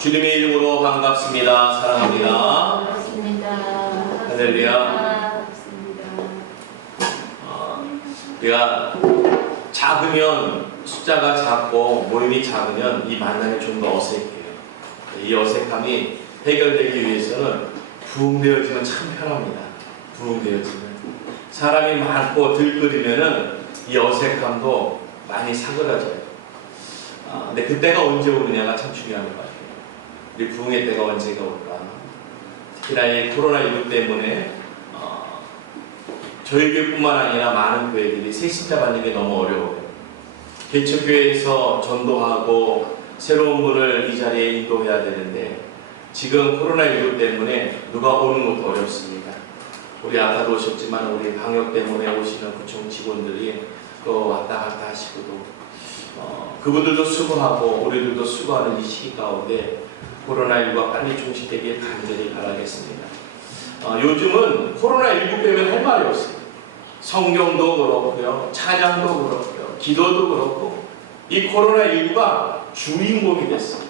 주님의 이름으로 반갑습니다. 사랑합니다. 반갑습니다. 할렐루야. 우리가 작으면 숫자가 작고 모임이 작으면 이 만남이 좀 더 어색해요. 이 어색함이 해결되기 위해서는 부흥되어지면 참 편합니다. 부흥되어지면 사람이 많고 들끓이면은 이 어색함도 많이 사그라져요. 근데 그때가 언제 오느냐가 참 중요한 것 같아요. 우리 부흥의 때가 언제가 올까? 특히나 이 코로나19 때문에 저희 교회뿐만 아니라 많은 교회들이 새신자 받는 게 너무 어려워요. 개척교회에서 전도하고 새로운 분을 이 자리에 인도해야 되는데 지금 코로나19 때문에 누가 오는 것도 어렵습니다. 우리 아까도 오셨지만 우리 방역 때문에 오시는 구청 직원들이 또 왔다 갔다 하시고도 그분들도 수고하고 우리들도 수고하는 이 시기 가운데 코로나19가 빨리 종식되길 간절히 바라겠습니다. 요즘은 코로나19 빼면 할 말이 없어요. 성경도 그렇고요, 찬양도 그렇고요, 기도도 그렇고 이 코로나19가 주인공이 됐어요.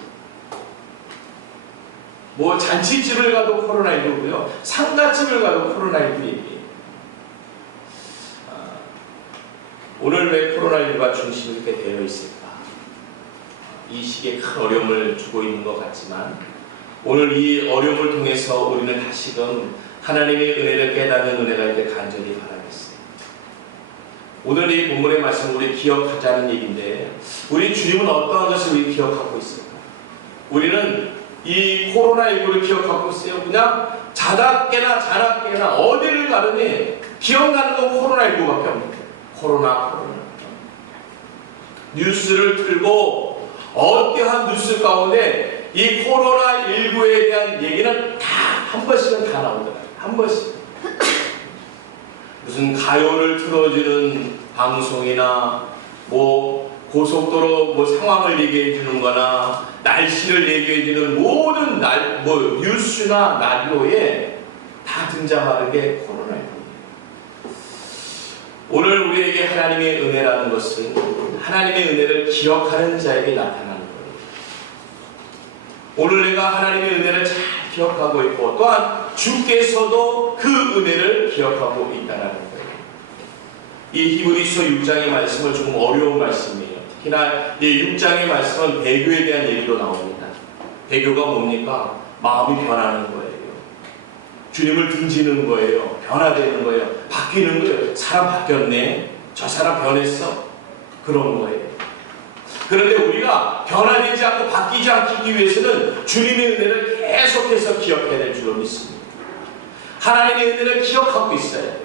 뭐 잔치집을 가도 코로나19고요, 상가집을 가도 코로나19입니다. 오늘 왜 코로나19가 중심이 이렇게 되어 있을까? 이 시기에 큰 어려움을 주고 있는 것 같지만 오늘 이 어려움을 통해서 우리는 다시금 하나님의 은혜를 깨닫는 은혜가 있길 간절히 바라겠습니다. 오늘 이 본문의 말씀 우리 기억하자는 얘기인데 우리 주님은 어떠한 것을 우리 기억하고 있을까? 우리는 이 코로나19를 기억하고 있어요. 그냥 자다 깨나 어디를 가느니 기억나는 건 코로나19밖에 없는데 코로나 뉴스를 틀고 어떠한 뉴스 가운데 이 코로나19에 대한 얘기는 다 한 번씩은 다 나오더라고요. 한 번씩. 무슨 가요를 틀어주는 방송이나 뭐 고속도로 뭐 상황을 얘기해 주는 거나 날씨를 얘기해 주는 모든 뉴스나 라디오에 다 등장하는 게 코로나19예요. 오늘 우리에게 하나님의 은혜라는 것은 하나님의 은혜를 기억하는 자에게 나타나는 거예요. 오늘 내가 하나님의 은혜를 잘 기억하고 있고 또한 주께서도 그 은혜를 기억하고 있다는 거예요. 이 히브리서 6장의 말씀은 조금 어려운 말씀이에요. 특히나 이 6장의 말씀은 배교에 대한 얘기도 나옵니다. 배교가 뭡니까? 마음이 변하는 거예요. 주님을 등지는 거예요. 변화되는 거예요. 바뀌는 거예요. 사람 바뀌었네. 저 사람 변했어. 그런 거예요. 그런데 우리가 변화되지 않고 바뀌지 않기 위해서는 주님의 은혜를 계속해서 기억해야 될 줄로 믿습니다. 하나님의 은혜를 기억하고 있어야 돼요.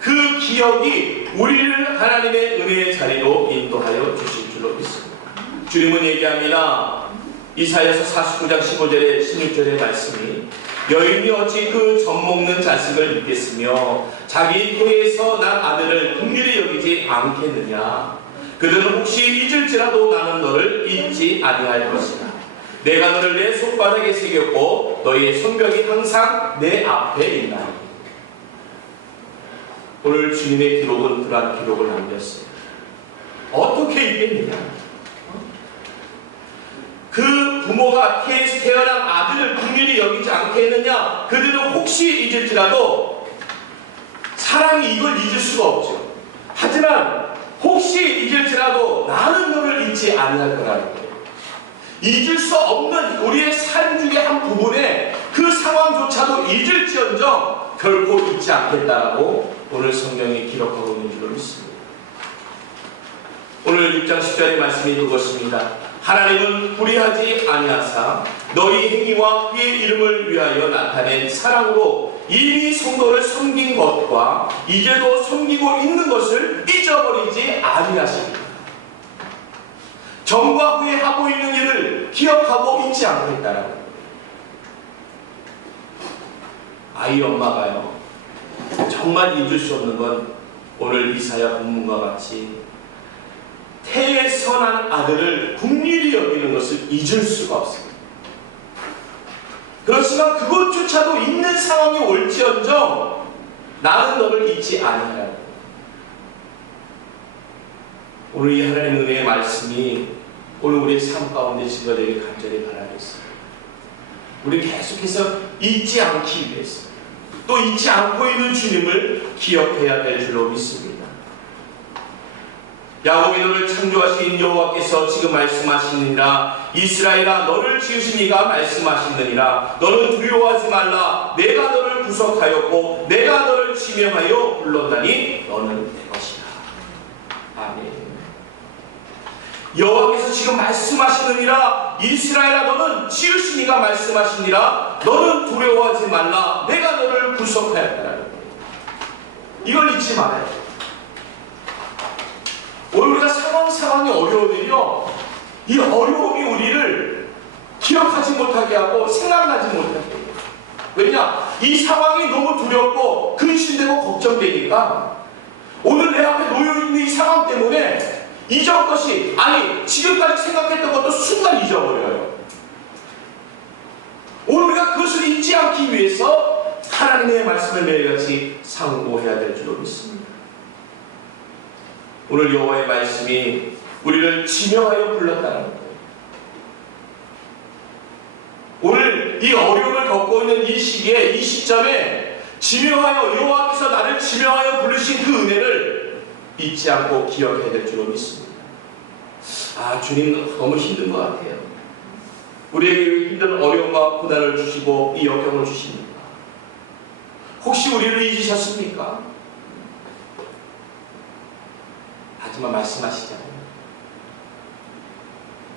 그 기억이 우리를 하나님의 은혜의 자리로 인도하여 주실 줄로 믿습니다. 주님은 얘기합니다. 이사야서 49장 15절에 16절의 말씀이 여인이 어찌 그 젖먹는 자식을 잊겠으며 자기 토에서 난 아들을 긍휼히 여기지 않겠느냐. 그들은 혹시 잊을지라도 나는 너를 잊지 아니할 것이다. 내가 너를 내 손바닥에 새겼고 너의 손뼉이 항상 내 앞에 있나니. 오늘 주님의 기록은 그러한 기록을 남겼어요. 어떻게 있겠느냐. 그 부모가 태어난 아들을 긍휼히 여기지 않겠느냐. 그들은 혹시 잊을지라도 사람이 이걸 잊을 수가 없죠. 하지만 혹시 잊을지라도 나는 너를 잊지 아니할 거라는 거예요. 잊을 수 없는 우리의 삶 중에 한 부분에 그 상황조차도 잊을지언정 결코 잊지 않겠다라고 오늘 성경이 기록하고 있는 줄로 믿습니다. 오늘 6장 10절의 말씀이 그것입니다. 하나님은 불의하지 아니하사 너희 행위와 그의 이름을 위하여 나타낸 사랑으로 이미 성도를 섬긴 것과 이제도 섬기고 있는 것을 잊어버리지 아니하십니다. 전과 후에 하고 있는 일을 기억하고 잊지 않겠다라는 거예요. 아이 엄마가요 정말 잊을 수 없는 건 오늘 이사야 본문과 같이 태에서 난 아들을 긍휼히 여기는 것을 잊을 수가 없습니다. 그렇지만 그것조차도 있는 상황이 올지언정 나는 너를 잊지 아니하라. 오늘 이 하나님의 은혜의 말씀이 오늘 우리의 삶 가운데 증거되길 간절히 바라겠습니다. 우리 계속해서 잊지 않기 위해서 또 잊지 않고 있는 주님을 기억해야 될 줄로 믿습니다. 야곱의 너를 창조하신 여호와께서 지금 말씀하시느니라. 이스라엘아, 너를 지으신 이가 말씀하시느니라. 너는 두려워하지 말라. 내가 너를 구속하였고 내가 너를 지명하여 불렀나니 너는 내 것이라. 아멘. 여호와께서 지금 말씀하시느니라. 이스라엘아, 너는 지으신 이가 말씀하시니라. 너는 두려워하지 말라. 내가 너를 구속하였다라는 거예요. 이걸 잊지 말아요. 오늘 우리가 상황이 어려우면요, 이 어려움이 우리를 기억하지 못하게 하고 생각나지 못하게 해요. 왜냐? 이 상황이 너무 두렵고 근심되고 걱정되니까 오늘 내 앞에 놓여있는 이 상황 때문에 이전 것이, 아니 지금까지 생각했던 것도 순간 잊어버려요. 오늘 우리가 그것을 잊지 않기 위해서 하나님의 말씀을 매일같이 상고해야 될 줄로 믿습니다. 오늘 여호와의 말씀이 우리를 지명하여 불렀다는 거예요. 오늘 이 어려움을 겪고 있는 이 시기에, 이 시점에 지명하여, 여호와께서 나를 지명하여 부르신 그 은혜를 잊지 않고 기억해야 될 줄로 믿습니다. 아, 주님 너무 힘든 것 같아요. 우리에게 힘든 어려움과 고난을 주시고 이 역경을 주십니까? 혹시 우리를 잊으셨습니까? 하지만 말씀하시잖아요.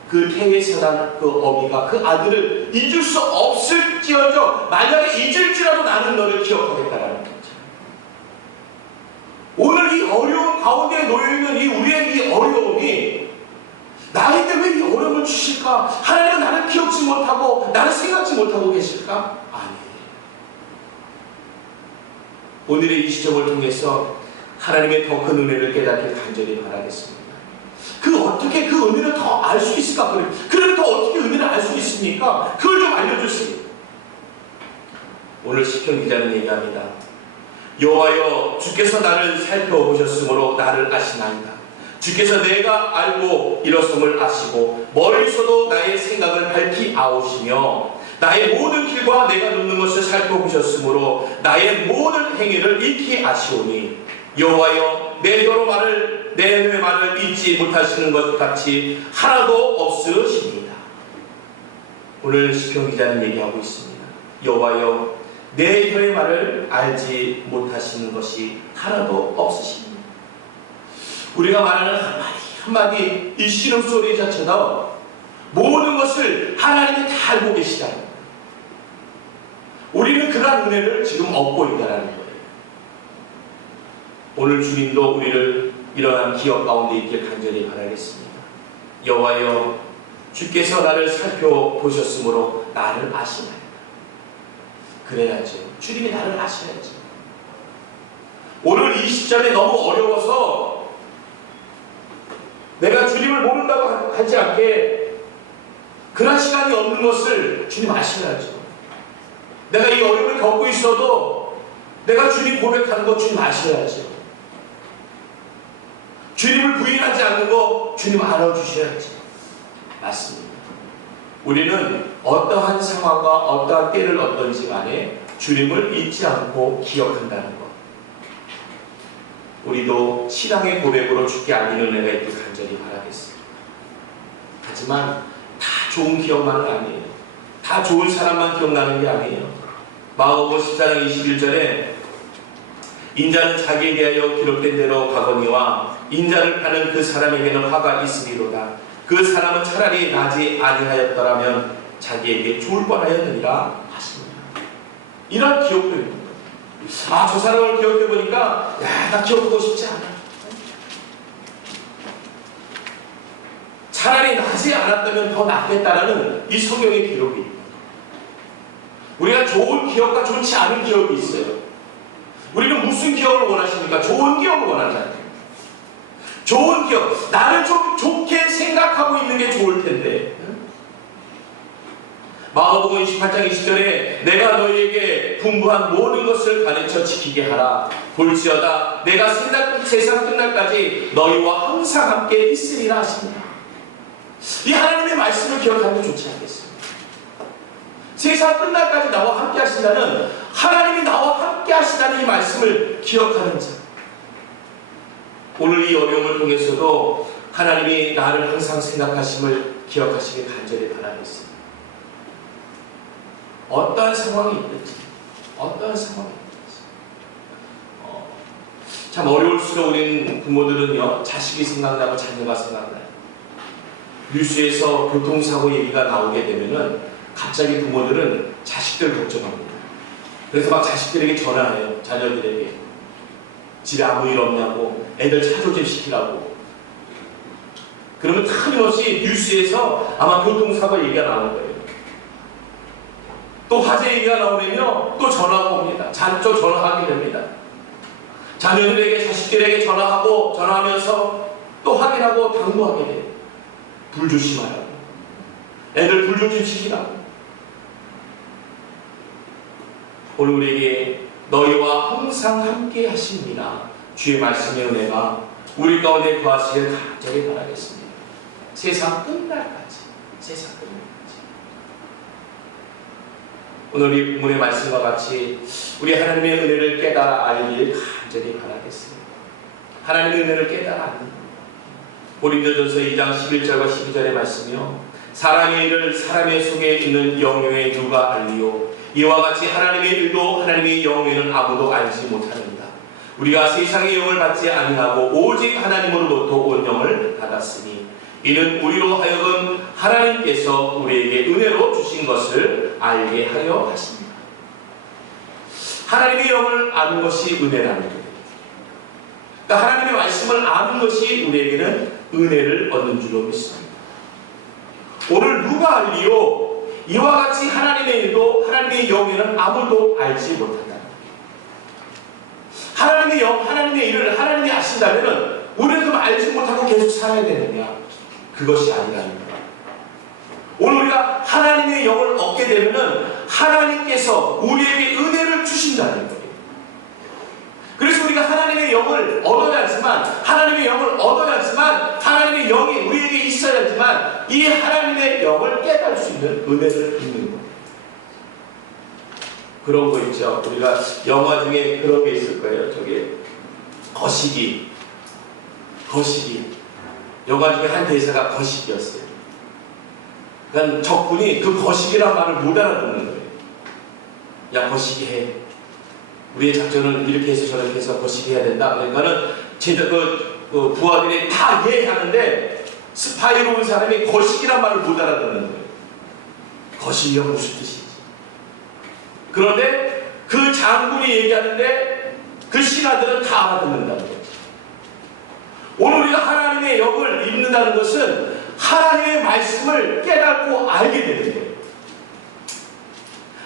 그 태에서 난 그 어미가 그 아들을 잊을 수 없을지언정 만약에 잊을지라도 나는 너를 기억하겠다라는 거죠. 오늘 이 어려움 가운데 놓여있는 이 우리의 이 어려움이 나에게 왜 이 어려움을 주실까? 하나님은 나를 기억지 못하고 나를 생각지 못하고 계실까? 아니에요. 오늘의 이 시점을 통해서 하나님의 더 큰 은혜를 깨닫길 간절히 바라겠습니다. 어떻게 그 은혜를 더 알 수 있을까? 그러면 더 어떻게 은혜를 알 수 있습니까? 그걸 좀 알려주세요. 오늘 시편 기자는 얘기합니다. 여호와여, 주께서 나를 살펴보셨으므로 나를 아시나이다. 주께서 내가 알고 일었음을 아시고 멀리서도 나의 생각을 밝히 아오시며 나의 모든 길과 내가 눕는 것을 살펴보셨으므로 나의 모든 행위를 익히 아시오니 여호와여, 내 여러 말을, 내 말을 잊지 못하시는 것 같이 하나도 없으십니다. 오늘 시편 기자는 얘기하고 있습니다. 여호와여, 내 혀의 말을 알지 못하시는 것이 하나도 없으십니다. 우리가 말하는 한마디 한마디 이 신음소리 자체도 모든 것을 하나님이 다 알고 계시다는 거예요. 우리는 그러한 은혜를 지금 얻고 있다는 거예요. 오늘 주님도 우리를 이러한 기억 가운데 있길 간절히 바라겠습니다. 여호와여, 주께서 나를 살펴보셨으므로 나를 아시나이다. 그래야죠. 주님이 나를 아셔야죠. 오늘 이 시점에 너무 어려워서 내가 주님을 모른다고 하지 않게 그런 시간이 없는 것을 주님 아셔야죠. 내가 이 어려움을 겪고 있어도 내가 주님 고백하는 것 주님 아셔야죠. 주님을 부인하지 않는 거 주님 알아주셔야지. 맞습니다. 우리는 어떠한 상황과 어떠한 때를 얻든지 간에 주님을 잊지 않고 기억한다는 것. 우리도 신앙의 고백으로 주께 알리는 은혜가 있길 간절히 바라겠습니다. 하지만 다 좋은 기억만은 아니에요. 다 좋은 사람만 기억나는 게 아니에요. 마가복음 14장 21절에 인자는 자기에 대하여 기록된 대로 가거니와 인자를 파는 그 사람에게는 화가 있으리로다. 그 사람은 차라리 나지 아니하였더라면 자기에게 죽을 뻔하였느니라 하십니다. 이런 기억들입니다. 아, 저 사람을 기억해보니까 나 기억하고 싶지 않아. 차라리 나지 않았다면 더 낫겠다라는 이 성경의 기록입니다. 우리가 좋은 기억과 좋지 않은 기억이 있어요. 우리는 무슨 기억을 원하십니까? 좋은 기억을 원하잖아요. 좋은 기억, 나를 좀 좋게 생각하고 있는 게 좋을 텐데. 마가복음 28장 20절에 내가 너희에게 분부한 모든 것을 가르쳐 지키게 하라. 볼지어다 내가 세상 끝날까지 너희와 항상 함께 있으리라 하십니다. 이 하나님의 말씀을 기억하는 게 좋지 않겠습니까? 세상 끝날까지 나와 함께 하신다는, 하나님이 나와 함께 하시다는 이 말씀을 기억하는 자. 오늘 이 어려움을 통해서도 하나님이 나를 항상 생각하심을 기억하시길 간절히 바라겠습니다. 어떠한 상황이 있든지, 어떠한 상황이 있든지. 참 어려울수록 우린 부모들은요, 자식이 생각나고 자녀가 생각나요. 뉴스에서 교통사고 얘기가 나오게 되면은 갑자기 부모들은 자식들 걱정합니다. 그래서 막 자식들에게 전화해요. 자녀들에게. 집에 아무 일 없냐고, 애들 차 조심시키라고. 그러면 틀림없이 뉴스에서 아마 교통사고 얘기가 나오는 거예요. 또 화재 얘기가 나오면요, 또 전화가 옵니다. 또 전화하게 됩니다. 자녀들에게, 자식들에게 전화하면서 또 확인하고 당부하게 돼요. 불 조심하라고. 애들 불 조심시키라고. 오늘 우리에게 너희와 항상 함께 하십니다. 주의 말씀의 은혜가 우리 가운데 거하시길 간절히 바라겠습니다. 세상 끝날까지. 세상 끝날까지. 오늘 이 본문의 말씀과 같이 우리 하나님의 은혜를 깨달아 알길 간절히 바라겠습니다. 하나님의 은혜를 깨달아 알는 고린도전서 2장 11절과 12절의 말씀이요. 사람의 일을 사람의 속에 있는 영역에 누가 알리요. 이와 같이 하나님의 일도 하나님의 영에는 아무도 알지 못하느니라. 우리가 세상의 영을 받지 아니하고 오직 하나님으로부터 온 영을 받았으니 이는 우리로 하여금 하나님께서 우리에게 은혜로 주신 것을 알게 하려 하십니다. 하나님의 영을 아는 것이 은혜라는 거예요. 그러니까 하나님의 말씀을 아는 것이 우리에게는 은혜를 얻는 줄로 믿습니다. 오늘 누가 알리요? 이와 같이 하나님의 일도 하나님의 영에는 아무도 알지 못한다. 하나님의 영, 하나님의 일을 하나님이 아신다면 우리는 그럼 알지 못하고 계속 살아야 되느냐? 그것이 아니라는 거예요. 오늘 우리가 하나님의 영을 얻게 되면 하나님께서 우리에게 은혜를 주신다는 거예요. 그래서 우리가 하나님의 영을 얻어야지만, 하나님의 영을 얻어야지만, 하나님의 영이 우리에게 있어야지만 이 하나님의 영을 깨달을 수 있는 은혜를 입는 거예요. 그런 거 있죠. 우리가 영화 중에 그런 게 있을 거예요. 저게 거시기. 영화 중에 한 대사가 거시기였어요. 그러니까 적군이 그 거시기란 말을 못 알아듣는 거예요. 야, 거시기 해. 우리의 작전을 이렇게 해서 저렇게 해서 거시기 해야 된다. 그러니까는 부하들이 다 이해하는데 스파이로 온 사람이 거시기란 말을 못 알아듣는 거예요. 거시기가 무슨 뜻이지? 그런데 그 장군이 얘기하는데 그 신하들은 다 알아듣는다는 거예요. 오늘 우리가 하나님의 영을 읽는다는 것은 하나님의 말씀을 깨닫고 알게 되는 거예요.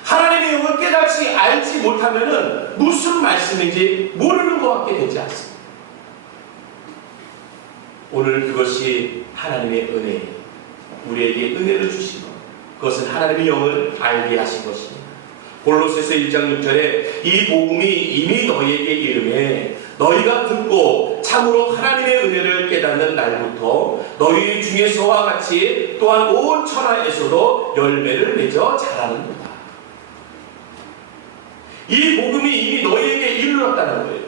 하나님의 영을 깨닫지 알지 못하면은 무슨 말씀인지 모르는 것 같게 되지 않습니다. 오늘 그것이 하나님의 은혜예요. 우리에게 은혜를 주신 것. 그것은 하나님의 영을 알게 하신 것입니다. 골로새서 1장 6절에 이 복음이 이미 너희에게 이르매 너희가 듣고 참으로 하나님의 은혜를 깨닫는 날부터 너희 중에서와 같이 또한 온 천하에서도 열매를 맺어 자라는도다. 이 복음이 이미 너희에게 이르렀다는 거예요.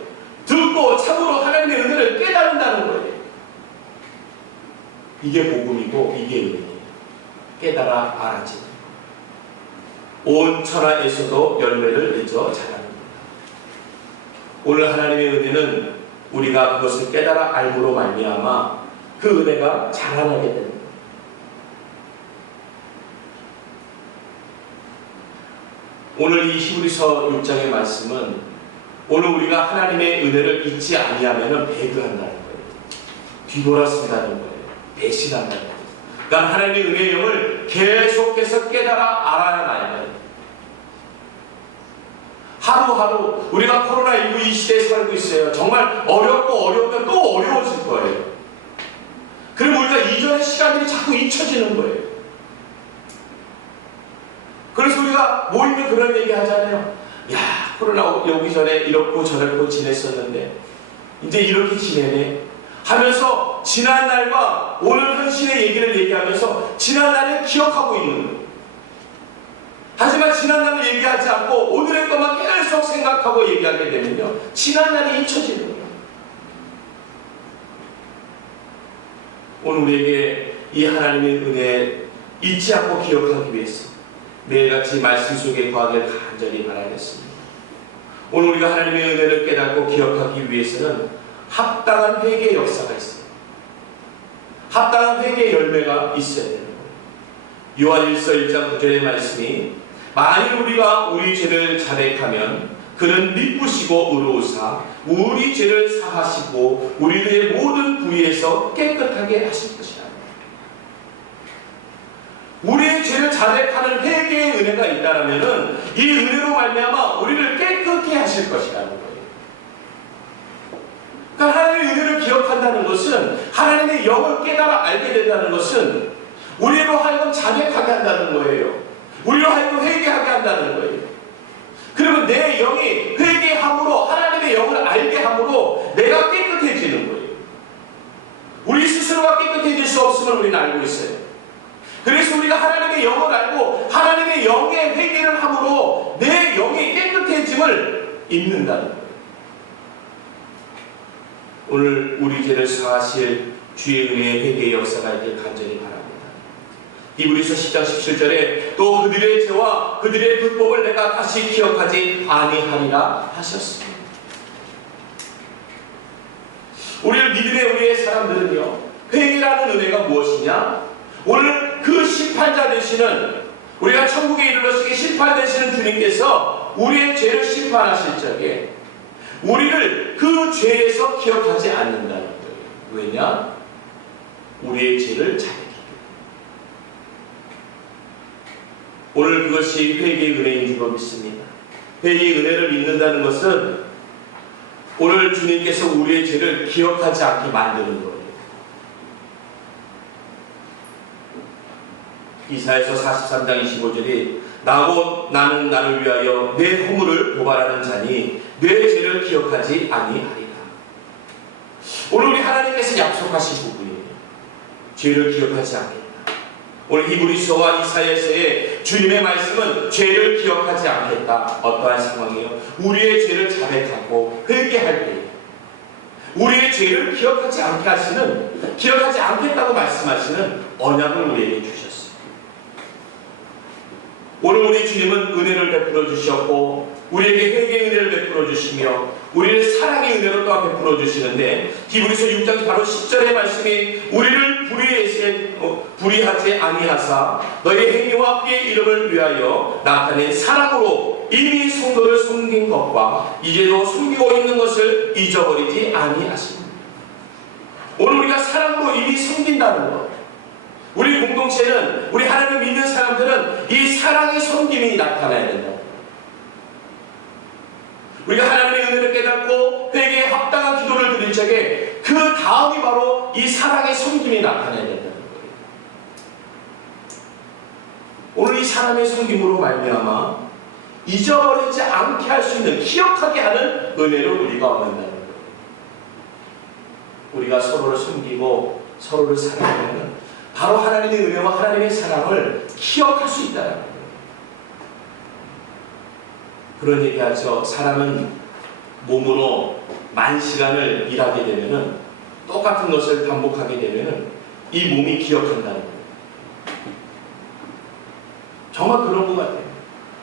듣고 참으로 하나님의 은혜를 깨닫는다는 거예요. 이게 복음이고 이게 은혜예요. 깨달아 알아지. 온 천하에서도 열매를 맺어 자라는 겁니다. 오늘 하나님의 은혜는 우리가 그것을 깨달아 알므로 말미암아 그 은혜가 자라나게 됩니다. 오늘 이 히브리서 6장의 말씀은 오늘 우리가 하나님의 은혜를 잊지 아니하면 배교한다는 거예요. 뒤돌아선다는 거예요. 배신한다는 거예요. 그러니까 하나님의 은혜의 영을 계속해서 깨달아 알아야 나야 돼요. 하루하루 우리가 코로나19 이 시대에 살고 있어요. 정말 어렵고 어려우면 또 어려워질 거예요. 그리고 우리가 이전의 시간들이 자꾸 잊혀지는 거예요. 그래서 우리가 모이면 그런 얘기 하잖아요. 야, 코로나 오기 전에 이렇고 저렇고 지냈었는데 이제 이렇게 지내네 하면서 그래서 지난날과 오늘 현실의 얘기를 얘기하면서 지난날을 기억하고 있는 거예요. 하지만 지난날을 얘기하지 않고 오늘의 것만 계속 생각하고 얘기하게 되면요, 지난날이 잊혀지는 거예요. 오늘 우리에게 이 하나님의 은혜 잊지 않고 기억하기 위해서 매일같이 말씀 속에 거하길 간절히 바라겠습니다. 오늘 우리가 하나님의 은혜를 깨닫고 기억하기 위해서는 합당한 회개의 역사가 있어요. 합당한 회개의 열매가 있어야 되는 거예요. 요한일서 1장 9절의 말씀이 만일 우리가 우리 죄를 자백하면 그는 미쁘시고 의로우사 우리 죄를 사하시고 우리의 모든 불의에서 깨끗하게 하실 것이다. 우리의 죄를 자백하는 회개의 은혜가 있다라면은 이 은혜로 말미암아 우리를 깨끗게 하실 것이라는 거예요. 그러니까 하나님의 은혜를 기억한다는 것은, 하나님의 영을 깨달아 알게 된다는 것은 우리로 하여금 자백하게 한다는 거예요. 우리로 하여금 회개하게 한다는 거예요. 그러면 내 영이 회개함으로 하나님의 영을 알게 함으로 내가 깨끗해지는 거예요. 우리 스스로가 깨끗해질 수 없음을 우리는 알고 있어요. 그래서 우리가 하나님의 영을 알고 하나님의 영의 회개를 함으로 내 영이 깨끗해짐을 입는다는 거예요. 오늘 우리 죄를 사하실 주의 은혜의 회개의 역사가 있길 간절히 바랍니다. 히브리서 10장 17절에 또 그들의 죄와 그들의 불법을 내가 다시 기억하지 아니하리라 하셨습니다. 우리를 믿음의 우리의 사람들은요, 회개라는 은혜가 무엇이냐? 오늘 그 심판자 되시는, 우리가 천국에 이르러시게 심판 되시는 주님께서 우리의 죄를 심판하실 적에 우리를 그 죄에서 기억하지 않는다는 거예요. 왜냐? 우리의 죄를 자백하기. 오늘 그것이 회개의 은혜인 줄 믿습니다. 회개의 은혜를 믿는다는 것은 오늘 주님께서 우리의 죄를 기억하지 않게 만드는 거예요. 이사야서 43장 25절이 나는 나를 위하여 내 허물을 고발하는 자니 내 죄를 기억하지 아니하리라. 오늘 우리 하나님께서 약속하신 부분이에요. 죄를 기억하지 않겠다. 오늘 히브리서와 이사야서의 주님의 말씀은 죄를 기억하지 않겠다. 어떠한 상황이요? 우리의 죄를 자백하고 회개할 때 우리의 죄를 기억하지 않게 하시는, 기억하지 않겠다고 말씀하시는 언약을 우리에게 주셨어요. 오늘 우리 주님은 은혜를 베풀어 주셨고 우리에게 회개의 은혜를 베풀어 주시며 우리를 사랑의 은혜로 또한 베풀어 주시는데, 히브리서 6장 바로 10절의 말씀이 우리를 불의하지 아니하사 너희 행위와 그의 이름을 위하여 나타낸 사랑으로 이미 성도를 섬긴 것과 이제도 섬기고 있는 것을 잊어버리지 아니하십니다. 오늘 우리가 사랑으로 이미 섬긴다는 것, 우리 공동체는, 우리 하나님을 믿는 사람들은 이 사랑의 섬김이 나타나야 된다. 우리가 하나님의 은혜를 깨닫고 회개에 합당한 기도를 드릴 적에 그 다음이 바로 이 사랑의 섬김이 나타나야 된다는 거예요. 오늘 이 사랑의 섬김으로 말미암아 잊어버리지 않게 할 수 있는, 기억하게 하는 은혜를 우리가 얻는다는 거예요. 우리가 서로를 섬기고 서로를 사랑하면 바로 하나님의 은혜와 하나님의 사랑을 기억할 수 있다는 거예요. 그런 얘기하죠. 사람은 몸으로 만 시간을 일하게 되면은, 똑같은 것을 반복하게 되면은 이 몸이 기억한다는 거예요. 정말 그런 것 같아요.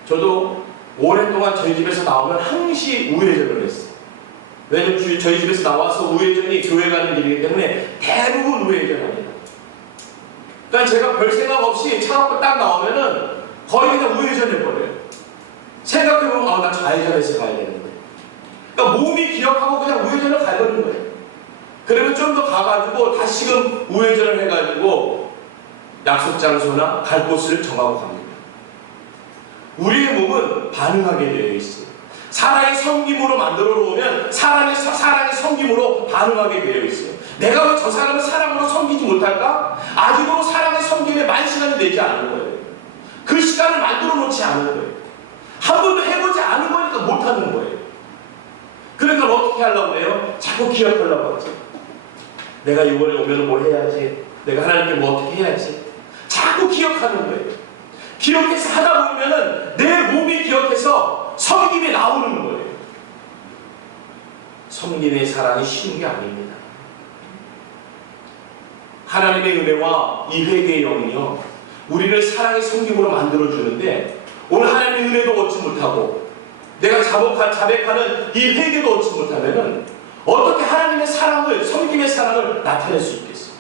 저도 오랫동안 저희 집에서 나오면 항시 우회전을 했어요. 왜냐면 저희 집에서 나와서 우회전이 교회 가는 길이기 때문에 대부분 우회전합니다. 그러니까 제가 별 생각 없이 차 갖고 딱 나오면은 거의 그냥 우회전해버려요. 생각해보면 나 좌회전해서 가야 되는데. 그러니까 몸이 기억하고 그냥 우회전을 가버리는 거예요. 그러면 좀 더 가가지고 다시금 우회전을 해가지고 약속 장소나 갈 곳을 정하고 갑니다. 우리의 몸은 반응하게 되어 있어요. 사랑의 섬김으로 만들어 놓으면 사랑의 섬김으로 반응하게 되어 있어요. 내가 왜 저 사람을 사랑으로 섬기지 못할까? 아직도 사랑의 섬김에 만 시간이 되지 않은 거예요. 그 시간을 만들어 놓지 않은 거예요. 한 번도 해보지 않은 거니까 못하는 거예요. 그러니까 어떻게 하려고 해요? 자꾸 기억하려고 하죠. 내가 이번에 오면 뭘 해야지, 내가 하나님께 뭐 어떻게 해야지, 자꾸 기억하는 거예요. 기억해서 하다 보면은 내 몸이 기억해서 섬김이 나오는 거예요. 섬김의 사랑이 쉬운 게 아닙니다. 하나님의 은혜와 이 회개의 영이요, 우리를 사랑의 섬김으로 만들어주는데, 오늘 하나님의 은혜도 얻지 못하고 내가 자백하는 이 회개도 얻지 못하면은 어떻게 하나님의 사랑을, 섬김의 사랑을 나타낼 수 있겠어요?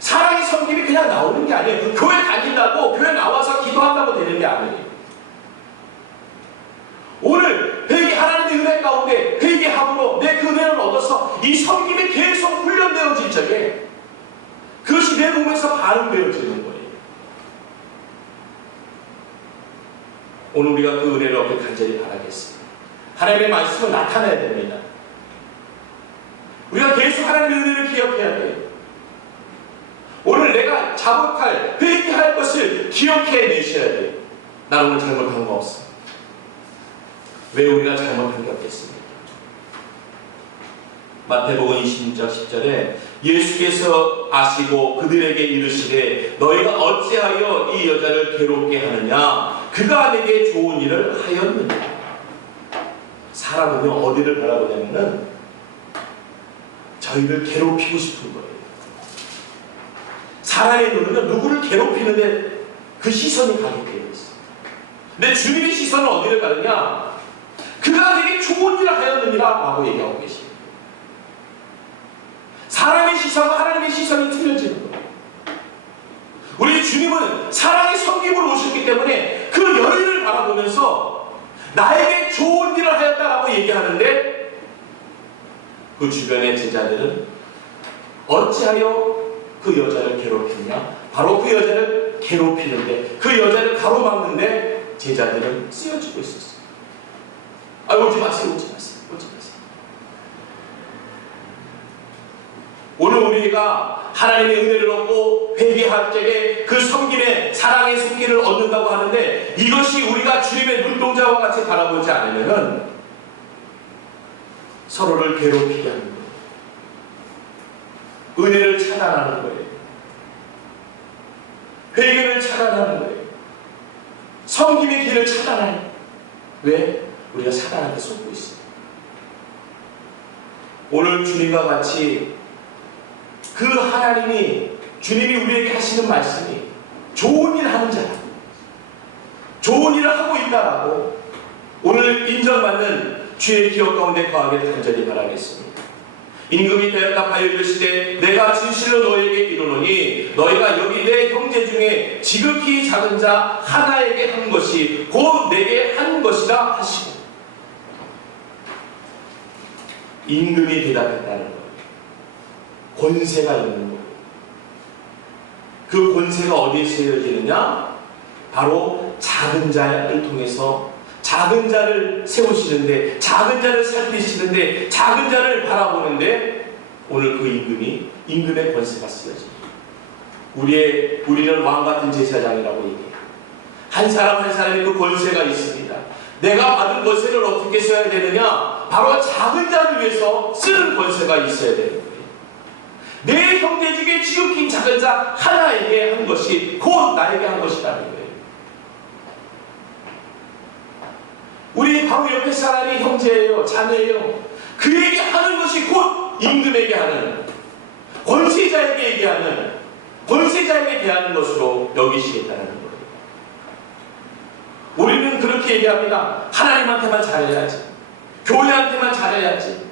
사랑의 섬김이 그냥 나오는 게 아니에요. 교회 다닌다고, 교회 나와서 기도한다고 되는 게 아니에요. 오늘 하나님의 은혜 가운데 회개함으로 내 그 은혜를 얻어서 이 섬김이 계속 훈련되어질 적에 그것이 내 몸에서 반응되어지는 거예요. 오늘 우리가 그 은혜를 얻길 간절히 바라겠습니다. 하나님의 말씀을 나타내야 됩니다. 우리가 계속 하나님의 은혜를 기억해야 돼요. 오늘 내가 자복할, 회개할 것을 기억해 내셔야 돼요. 난 오늘 잘못한 거 없어. 왜 우리가 잘못한 게 없겠습니까? 마태복음 26장 10절에 예수께서 아시고 그들에게 이르시되 너희가 어찌하여 이 여자를 괴롭게 하느냐? 그가 내게 좋은 일을 하였느냐? 사람은 어디를 바라보냐면은 저희를 괴롭히고 싶은 거예요. 사람의 눈은 누구를 괴롭히는데 그 시선이 가게 되어 있어요. 근데 주님의 시선은 어디를 가느냐? 그가 내게 좋은 일을 하였느니라 라고 얘기하고 계십니다. 사람의 시선과 하나님의 시선이 틀려지는 거예요. 우리 주님은 사랑의 섬김으로 오셨기 때문에 그 여인을 바라보면서 나에게 좋은 일을 하였다라고 얘기하는데, 그 주변의 제자들은 어찌하여 그 여자를 괴롭히냐? 바로 그 여자를 괴롭히는데, 그 여자를 가로막는데 제자들은 쓰여지고 있었어요. 아, 오지 마세요, 오지 마세요, 오지 마세요. 오늘 우리가 하나님의 은혜를 얻고 회개할 적에 그 섬김의 사랑의 손길을 얻는다고 하는데, 이것이 우리가 주님의 눈동자와 같이 바라보지 않으면은 서로를 괴롭히게 하는 거예요. 은혜를 차단하는 거예요. 회개를 차단하는 거예요. 섬김의 길을 차단하는 거예요. 왜? 우리가 사단한테 속고 있어요. 오늘 주님과 같이 그 하나님이, 주님이 우리에게 하시는 말씀이 좋은 일 하는 자라, 좋은 일을 하고 있다라고 오늘 인정받는 주의 기억 가운데 거하기를 간절히 바라겠습니다. 임금이 대답하여 이르시되 내가 진실로 너희에게 이르노니 너희가 여기 내 형제 중에 지극히 작은 자 하나에게 한 것이 곧 내게 한 것이라 하시고, 임금이 대답했다는 거예요. 권세가 있는 거예요. 그 권세가 어디에 세워지느냐? 바로 작은 자를 통해서 작은 자를 세우시는데, 작은 자를 살피시는데, 작은 자를 바라보는데, 오늘 그 임금의 권세가 쓰여집니다. 우리는 왕같은 제사장이라고 얘기해요. 한 사람 한 사람이 그 권세가 있습니다. 내가 받은 권세를 어떻게 써야 되느냐? 바로 작은 자를 위해서 쓰는 권세가 있어야 되는 거예요. 내 형제 중에 지극히 작은 자 하나에게 한 것이 곧 나에게 한 것이라는 거예요. 우리 바로 옆에 사람이 형제예요, 자매예요. 그에게 하는 것이 곧 임금에게 하는, 권세자에게 얘기하는, 권세자에게 대하는 것으로 여기시겠다는 거예요. 우리는 그렇게 얘기합니다. 하나님한테만 잘해야지, 교회한테만 잘해야지,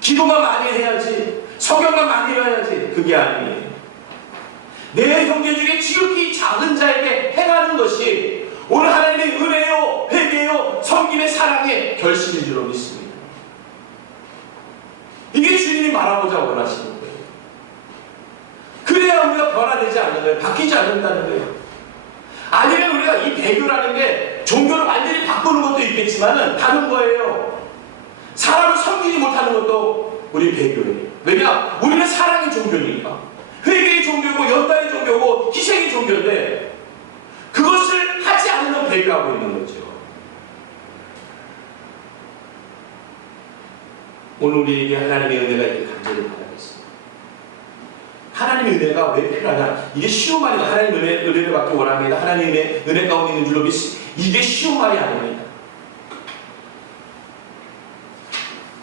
기도만 많이 해야지, 성경만 많이 읽어야지. 그게 아니에요. 내 형제 중에 지극히 작은 자에게 행하는 것이 오늘 하나님의 은혜요, 회개요, 섬김의 사랑의 결실인 줄로 믿습니다. 이게 주님이 말하고자 원하시는 거예요. 그래야 우리가 변화되지 않는 거예요. 바뀌지 않는다는 거예요. 아니면 우리가 이 배교라는 게 종교를 완전히 바꾸는 것도 있겠지만은 다른 거예요. 사람을 섬기지 못하는 것도 우리 배교예요. 왜냐? 우리는 사랑의 종교니까. 회개의 종교고 연단의 종교고 희생의 종교인데, 그것을 하지 않으면 배교하고 있는 거죠. 오늘 우리에게 하나님의 은혜가 있길 간절히 바라겠습니다. 하나님의 은혜가 왜 필요하냐? 이게 쉬운 말이 아니라 하나님의 은혜를 받기 원합니다. 하나님의 은혜 가운데 있는 줄로 믿습니다. 이게 쉬운 말이 아닙니다.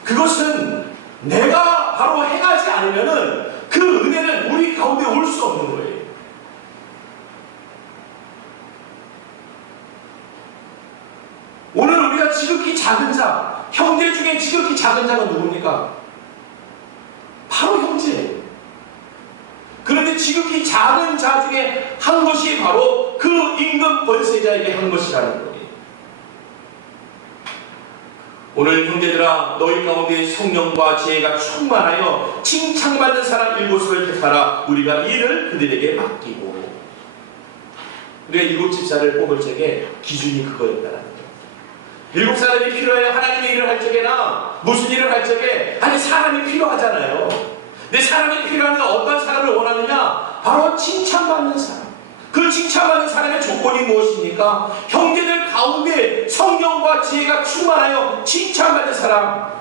그것은 내가 바로 행하지 않으면은 그 은혜는 우리 가운데 올 수 없는 거예요. 오늘 우리가 지극히 작은 자, 형제 중에 지극히 작은 자가 누굽니까? 바로 형제예요. 그런데 지극히 작은 자 중에 한 것이 바로 그 임금 권세자에게 한 것이라는 거예요. 오늘 형제들아, 너희 가운데 성령과 지혜가 충만하여 칭찬받는 사람 7을 택하라. 우리가 이를 그들에게 맡기고. 우리가 7 집사를 뽑을 적에 기준이 그거였다는 거예요. 7 사람이 필요해요. 하나님의 일을 할 적에나 무슨 일을 할 적에 아니 사람이 필요하잖아요. 근데 사람이 필요하면 어떤 사람을 원하느냐? 바로 칭찬받는 사람. 그 칭찬받는 사람의 조건이 무엇입니까? 형제들 가운데 성령과 지혜가 충만하여 칭찬받는 사람.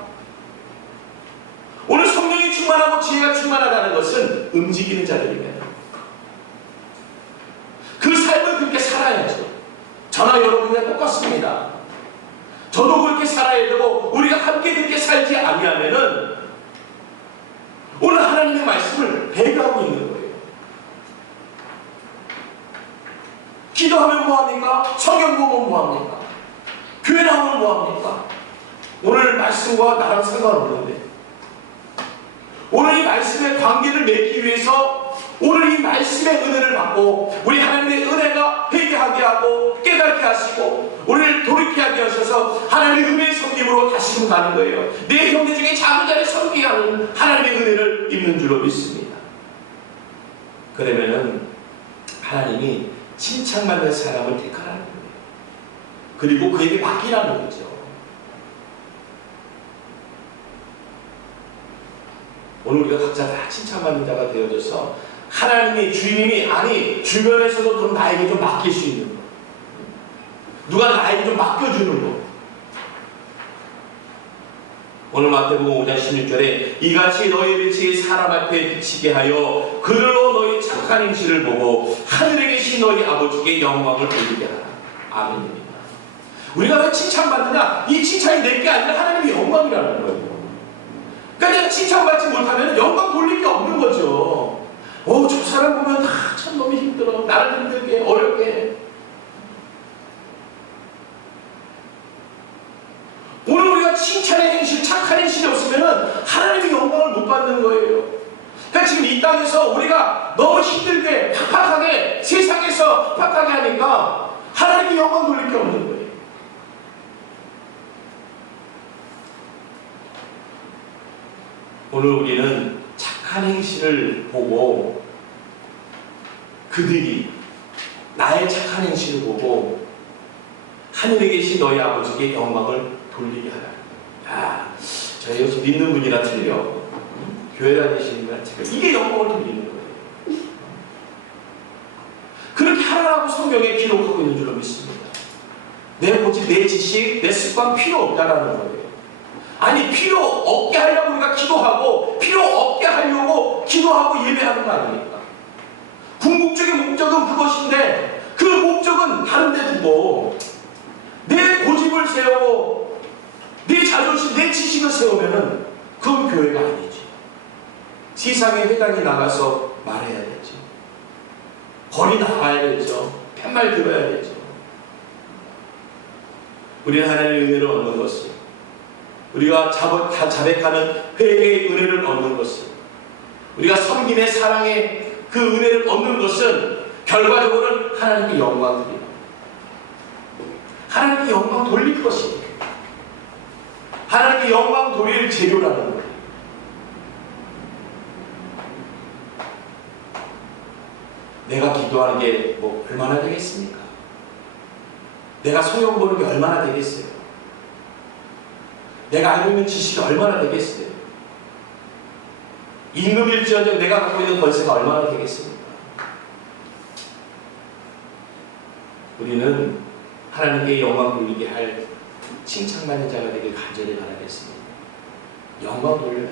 오늘 성령이 충만하고 지혜가 충만하다는 것은 움직이는 자들입니다. 그 삶을 그렇게 살아야죠. 저나 여러분이랑 똑같습니다. 저도 그렇게 살아야 되고 우리가 함께 그렇게 살지 아니하면은 오늘 하나님의 말씀을 배교하고 있는 거예요. 기도하면 뭐합니까? 성경 보면 뭐합니까? 교회 나오면 뭐합니까? 오늘 말씀과 나랑 상관없는데 오늘 이 말씀의 관계를 맺기 위해서 오늘 이 말씀의 은혜를 받고 우리 하나님의 은혜가 회개하게 하고 깨닫게 하시고 우리를 돌이게 하게 하셔서 하나님의 은혜의 섬김으로 다시금 가는 거예요. 내 형제 중에 작은 자를 섬기게 하는 하나님의 은혜를 입는 줄로 믿습니다. 그러면은 하나님이 칭찬받는 사람을 택하라는 거예요. 그리고 그에게 맡기라는 거죠. 오늘 우리가 각자 다 칭찬받는 자가 되어져서 하나님이 주님이 아니 주변에서도 좀 나에게 좀 맡길 수 있는 거. 누가 나에게 좀 맡겨주는 거. 오늘 마태복음 5장 16절에 이같이 너희 빛이 사람 앞에 비치게 하여 그들로 너희 착한 행실을 보고 하늘에 계신 너희 아버지께 영광을 돌리게 하라. 아멘입니다. 우리가 왜 칭찬받느냐? 이 칭찬이 내게 아니라 하나님의 영광이라는 거예요. 그러니까 내가 칭찬받지 못하면 영광 돌릴 게 없는 거죠. 저 사람 보면 참 너무 힘들어. 나를 힘들게 어렵게 해. 오늘 우리가 칭찬의 행실, 착한 행실이 없으면 하나님의 영광을 못 받는 거예요. 그러니까 지금 이 땅에서 우리가 너무 힘들게 팍팍하게 세상에서 팍팍하게 하니까 하나님의 영광 돌릴 게 없는 거예요. 오늘 우리는 착한 행실을 보고 그들이 나의 착한 행실을 보고 하늘에 계신 너희 아버지께 영광을 돌리게 하라. 저희 여기서 믿는 분이라 틀려. 교회 다니시는 분 이게 영광을 돌리는 거예요. 그렇게 하라고 성경에 기록하고 있는 줄로 믿습니다. 내 고집, 내 지식, 내 습관 필요 없다라는 거예요. 아니 필요 없게 하려고 우리가 기도하고 필요 없게 하려고 기도하고 예배하는 거 아닙니까? 궁극적인 목적은 그것인데 그 목적은 다른 데 두고 내 고집을 세우고 내 자존심, 내 지식을 세우면은 그건 교회가 아니지. 세상에 회당에 나가서 말해야 되지. 거리 나가야 되죠. 팻말 들어야 되죠. 우리는 하나님의 은혜를 얻는 것을 우리가 자백하는 회개의 은혜를 얻는 것을 우리가 섬김의 사랑의 그 은혜를 얻는 것은 결과적으로는 하나님께 영광 드립니다. 하나님께 영광 돌릴 것입니다. 하나님께 영광 돌릴 재료라는 거예요. 내가 기도하는 게 뭐 얼마나 되겠습니까? 내가 소용 보는 게 얼마나 되겠어요? 내가 알고 있는 지식이 얼마나 되겠어요? 임금일지언정 내가 갖고 있는 권세가 얼마나 되겠습니까? 우리는 하나님께 영광 돌리게 할 칭찬받는 자가 되길 간절히 바라겠습니다. 영광 돌려야